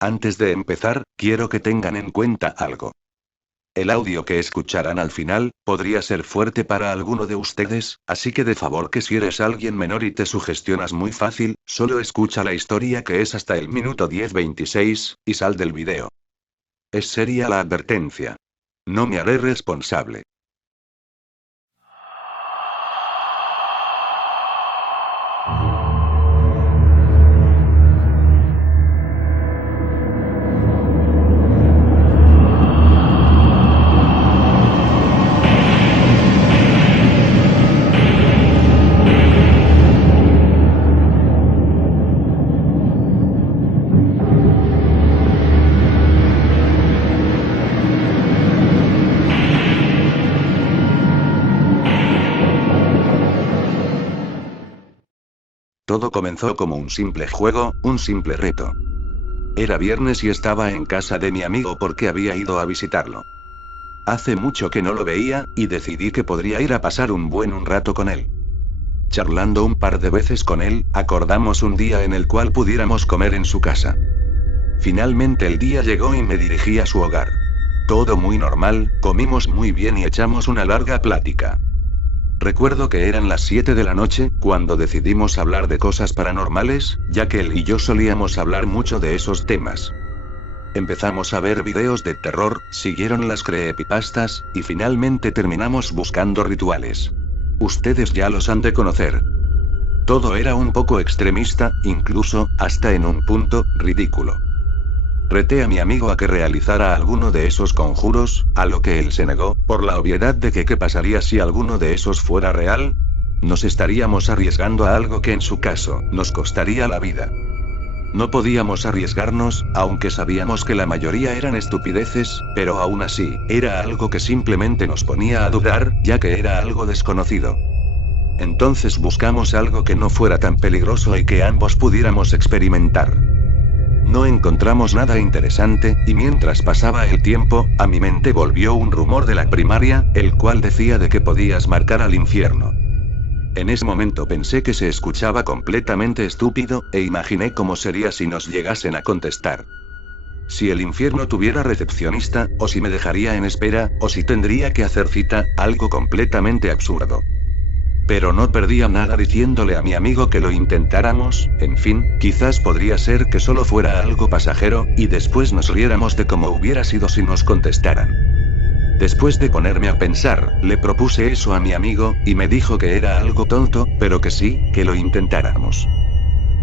Antes de empezar, quiero que tengan en cuenta algo. El audio que escucharán al final, podría ser fuerte para alguno de ustedes, así que de favor que si eres alguien menor y te sugestionas muy fácil, solo escucha la historia que es hasta el minuto 10:26, y sal del video. Es seria la advertencia. No me haré responsable. Todo comenzó como un simple juego, un simple reto. Era viernes y estaba en casa de mi amigo porque había ido a visitarlo. Hace mucho que no lo veía, y decidí que podría ir a pasar un buen rato con él. Charlando un par de veces con él, acordamos un día en el cual pudiéramos comer en su casa. Finalmente el día llegó y me dirigí a su hogar. Todo muy normal, comimos muy bien y echamos una larga plática. Recuerdo que eran las 7 de la noche, cuando decidimos hablar de cosas paranormales, ya que él y yo solíamos hablar mucho de esos temas. Empezamos a ver videos de terror, siguieron las creepypastas, y finalmente terminamos buscando rituales. Ustedes ya los han de conocer. Todo era un poco extremista, incluso, hasta en un punto, ridículo. Reté a mi amigo a que realizara alguno de esos conjuros, a lo que él se negó, por la obviedad de que qué pasaría si alguno de esos fuera real. Nos estaríamos arriesgando a algo que en su caso, nos costaría la vida. No podíamos arriesgarnos, aunque sabíamos que la mayoría eran estupideces, pero aún así, era algo que simplemente nos ponía a dudar, ya que era algo desconocido. Entonces buscamos algo que no fuera tan peligroso y que ambos pudiéramos experimentar. No encontramos nada interesante, y mientras pasaba el tiempo, a mi mente volvió un rumor de la primaria, el cual decía de que podías marcar al infierno. En ese momento pensé que se escuchaba completamente estúpido, e imaginé cómo sería si nos llegasen a contestar. Si el infierno tuviera recepcionista, o si me dejaría en espera, o si tendría que hacer cita, algo completamente absurdo. Pero no perdía nada diciéndole a mi amigo que lo intentáramos, en fin, quizás podría ser que solo fuera algo pasajero, y después nos riéramos de cómo hubiera sido si nos contestaran. Después de ponerme a pensar, le propuse eso a mi amigo, y me dijo que era algo tonto, pero que sí, que lo intentáramos.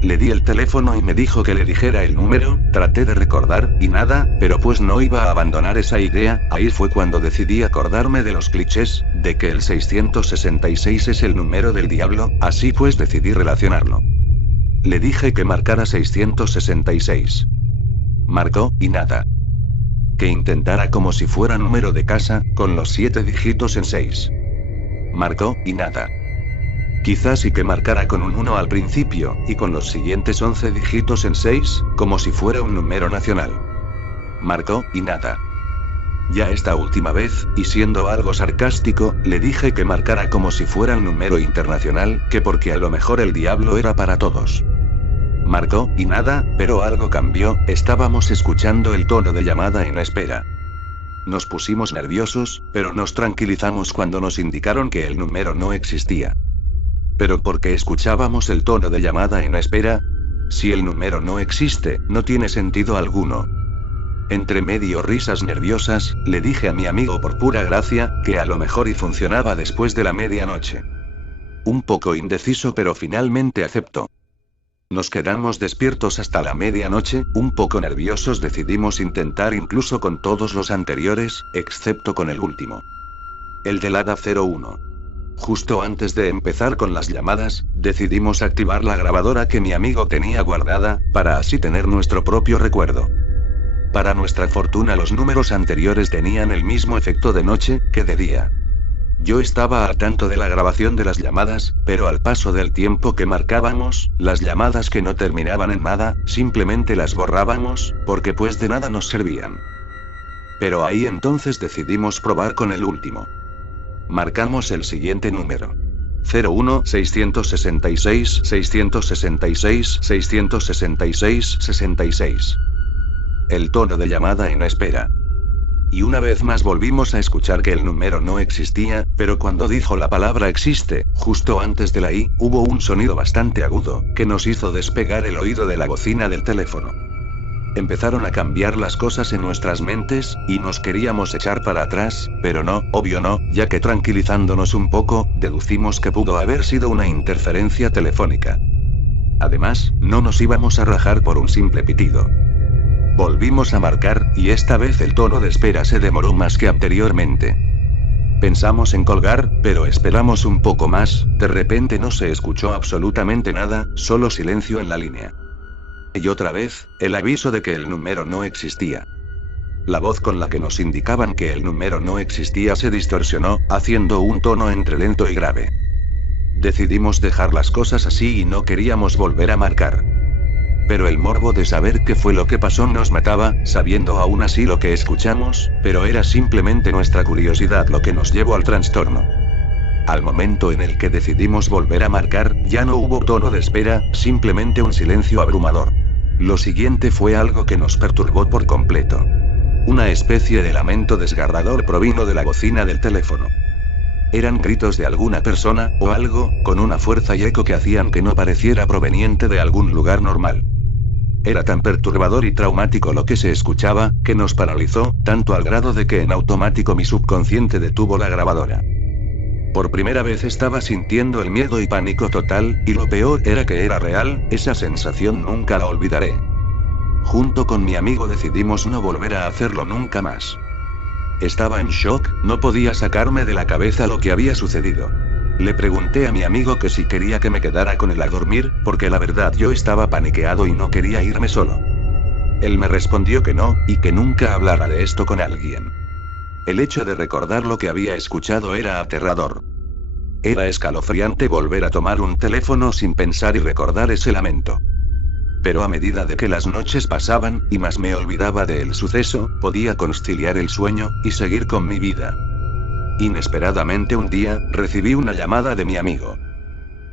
Le di el teléfono y me dijo que le dijera el número, traté de recordar, y nada, pero pues no iba a abandonar esa idea. Ahí fue cuando decidí acordarme de los clichés, de que el 666 es el número del diablo, así pues decidí relacionarlo. Le dije que marcara 666. Marcó, y nada. Que intentara como si fuera número de casa, con los 7 dígitos en 6. Marcó, y nada. Quizás y que marcara con un 1 al principio, y con los siguientes 11 dígitos en 6, como si fuera un número nacional. Marcó, y nada. Ya esta última vez, y siendo algo sarcástico, le dije que marcara como si fuera un número internacional, que porque a lo mejor el diablo era para todos. Marcó, y nada, pero algo cambió, estábamos escuchando el tono de llamada en espera. Nos pusimos nerviosos, pero nos tranquilizamos cuando nos indicaron que el número no existía. ¿Pero por qué escuchábamos el tono de llamada en espera? Si el número no existe, no tiene sentido alguno. Entre medio risas nerviosas, le dije a mi amigo por pura gracia, que a lo mejor y funcionaba después de la medianoche. Un poco indeciso pero finalmente aceptó. Nos quedamos despiertos hasta la medianoche, un poco nerviosos decidimos intentar incluso con todos los anteriores, excepto con el último. El del Hada 01. Justo antes de empezar con las llamadas, decidimos activar la grabadora que mi amigo tenía guardada, para así tener nuestro propio recuerdo. Para nuestra fortuna los números anteriores tenían el mismo efecto de noche, que de día. Yo estaba al tanto de la grabación de las llamadas, pero al paso del tiempo que marcábamos, las llamadas que no terminaban en nada, simplemente las borrábamos, porque pues de nada nos servían. Pero ahí entonces decidimos probar con el último. Marcamos el siguiente número. 01 666 666 666 66. el tono de llamada en espera. Y una vez más volvimos a escuchar que el número no existía, pero cuando dijo la palabra existe, justo antes de la I, hubo un sonido bastante agudo, que nos hizo despegar el oído de la bocina del teléfono. Empezaron a cambiar las cosas en nuestras mentes, y nos queríamos echar para atrás, pero no, obvio no, ya que tranquilizándonos un poco, deducimos que pudo haber sido una interferencia telefónica. Además, no nos íbamos a rajar por un simple pitido. Volvimos a marcar, y esta vez el tono de espera se demoró más que anteriormente. Pensamos en colgar, pero esperamos un poco más, de repente no se escuchó absolutamente nada, solo silencio en la línea. Y otra vez, el aviso de que el número no existía. La voz con la que nos indicaban que el número no existía se distorsionó, haciendo un tono entre lento y grave. Decidimos dejar las cosas así y no queríamos volver a marcar. Pero el morbo de saber qué fue lo que pasó nos mataba, sabiendo aún así lo que escuchamos, pero era simplemente nuestra curiosidad lo que nos llevó al trastorno. Al momento en el que decidimos volver a marcar, ya no hubo tono de espera, simplemente un silencio abrumador. Lo siguiente fue algo que nos perturbó por completo. Una especie de lamento desgarrador provino de la bocina del teléfono. Eran gritos de alguna persona, o algo, con una fuerza y eco que hacían que no pareciera proveniente de algún lugar normal. Era tan perturbador y traumático lo que se escuchaba, que nos paralizó, tanto al grado de que en automático mi subconsciente detuvo la grabadora. Por primera vez estaba sintiendo el miedo y pánico total, y lo peor era que era real, esa sensación nunca la olvidaré. Junto con mi amigo decidimos no volver a hacerlo nunca más. Estaba en shock, no podía sacarme de la cabeza lo que había sucedido. Le pregunté a mi amigo que si quería que me quedara con él a dormir, porque la verdad yo estaba paniqueado y no quería irme solo. Él me respondió que no, y que nunca hablara de esto con alguien. El hecho de recordar lo que había escuchado era aterrador. Era escalofriante volver a tomar un teléfono sin pensar y recordar ese lamento. Pero a medida de que las noches pasaban, y más me olvidaba del suceso, podía conciliar el sueño, y seguir con mi vida. Inesperadamente un día, recibí una llamada de mi amigo.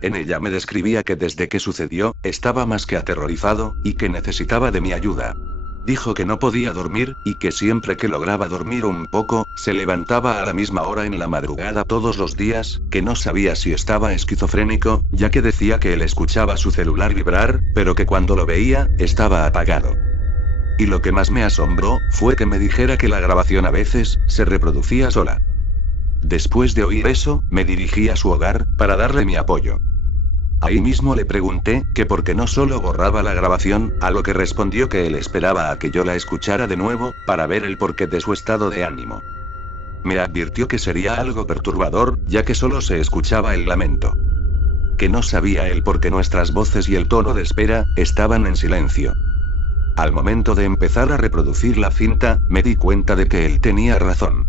En ella me describía que desde que sucedió, estaba más que aterrorizado, y que necesitaba de mi ayuda. Dijo que no podía dormir, y que siempre que lograba dormir un poco, se levantaba a la misma hora en la madrugada todos los días, que no sabía si estaba esquizofrénico, ya que decía que él escuchaba su celular vibrar, pero que cuando lo veía, estaba apagado. Y lo que más me asombró, fue que me dijera que la grabación a veces, se reproducía sola. Después de oír eso, me dirigí a su hogar, para darle mi apoyo. Ahí mismo le pregunté, que por qué no solo borraba la grabación, a lo que respondió que él esperaba a que yo la escuchara de nuevo, para ver el porqué de su estado de ánimo. Me advirtió que sería algo perturbador, ya que solo se escuchaba el lamento. Que no sabía él por qué nuestras voces y el tono de espera, estaban en silencio. Al momento de empezar a reproducir la cinta, me di cuenta de que él tenía razón.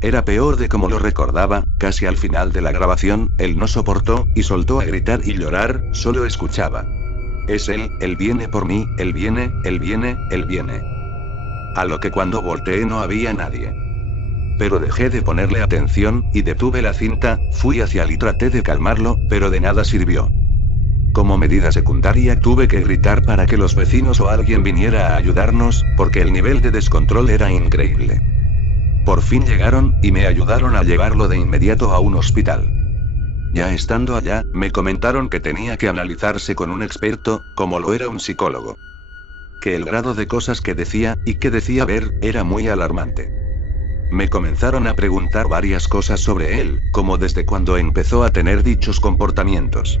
Era peor de como lo recordaba, casi al final de la grabación, él no soportó, y soltó a gritar y llorar, solo escuchaba. Es él viene por mí, él viene, él viene, él viene. A lo que cuando volteé no había nadie. Pero dejé de ponerle atención, y detuve la cinta, fui hacia él y traté de calmarlo, pero de nada sirvió. Como medida secundaria tuve que gritar para que los vecinos o alguien viniera a ayudarnos, porque el nivel de descontrol era increíble. Por fin llegaron, y me ayudaron a llevarlo de inmediato a un hospital. Ya estando allá, me comentaron que tenía que analizarse con un experto, como lo era un psicólogo. Que el grado de cosas que decía, y que decía ver, era muy alarmante. Me comenzaron a preguntar varias cosas sobre él, como desde cuando empezó a tener dichos comportamientos.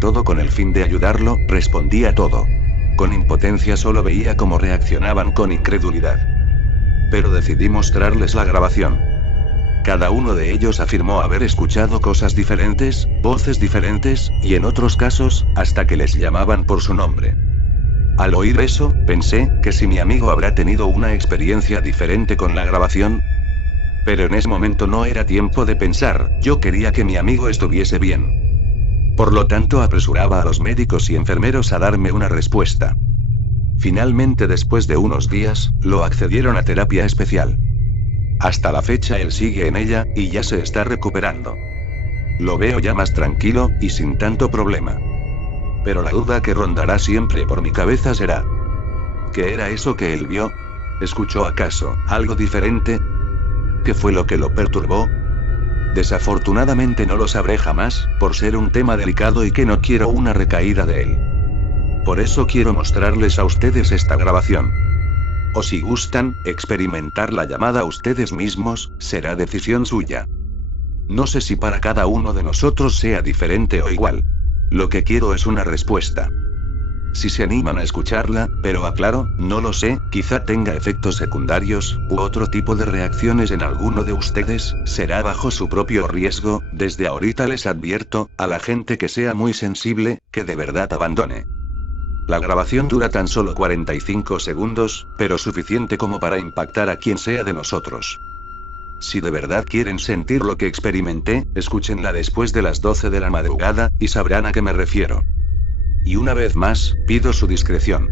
Todo con el fin de ayudarlo, respondía todo. Con impotencia solo veía cómo reaccionaban con incredulidad. Pero decidí mostrarles la grabación. Cada uno de ellos afirmó haber escuchado cosas diferentes, voces diferentes, y en otros casos, hasta que les llamaban por su nombre. Al oír eso, pensé, que si mi amigo habrá tenido una experiencia diferente con la grabación. Pero en ese momento no era tiempo de pensar, yo quería que mi amigo estuviese bien. Por lo tanto apresuraba a los médicos y enfermeros a darme una respuesta. Finalmente después de unos días, lo accedieron a terapia especial. Hasta la fecha él sigue en ella, y ya se está recuperando. Lo veo ya más tranquilo, y sin tanto problema. Pero la duda que rondará siempre por mi cabeza será: ¿Qué era eso que él vio? ¿Escuchó acaso algo diferente? ¿Qué fue lo que lo perturbó? Desafortunadamente no lo sabré jamás, por ser un tema delicado y que no quiero una recaída de él. Por eso quiero mostrarles a ustedes esta grabación. O si gustan, experimentar la llamada ustedes mismos, será decisión suya. No sé si para cada uno de nosotros sea diferente o igual. Lo que quiero es una respuesta. Si se animan a escucharla, pero aclaro, no lo sé, quizá tenga efectos secundarios, u otro tipo de reacciones en alguno de ustedes, será bajo su propio riesgo, desde ahorita les advierto, a la gente que sea muy sensible, que de verdad abandone. La grabación dura tan solo 45 segundos, pero suficiente como para impactar a quien sea de nosotros. Si de verdad quieren sentir lo que experimenté, escúchenla después de las 12 de la madrugada, y sabrán a qué me refiero. Y una vez más, pido su discreción.